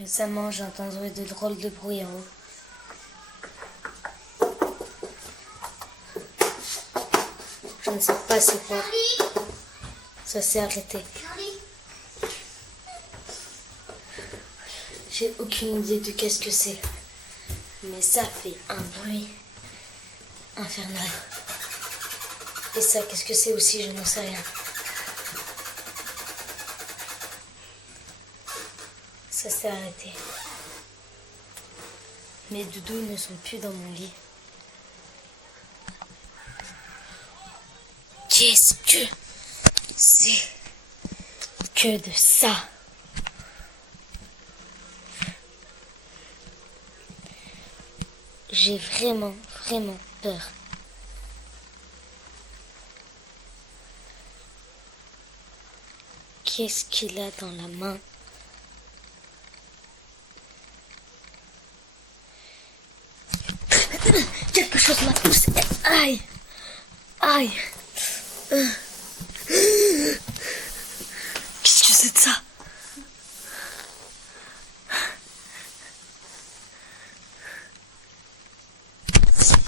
Récemment, j'ai entendu de drôles de bruits en haut. Je ne sais pas c'est quoi. Ça s'est arrêté. J'ai aucune idée de qu'est-ce que c'est. Mais ça fait un bruit infernal. Et ça, qu'est-ce que c'est aussi? Je n'en sais rien. Ça s'est arrêté. Mes doudous ne sont plus dans mon lit. Qu'est-ce que c'est que de ça? J'ai vraiment peur. Qu'est-ce qu'il a dans la main? Quelque chose m'a poussé. Aïe! Aïe!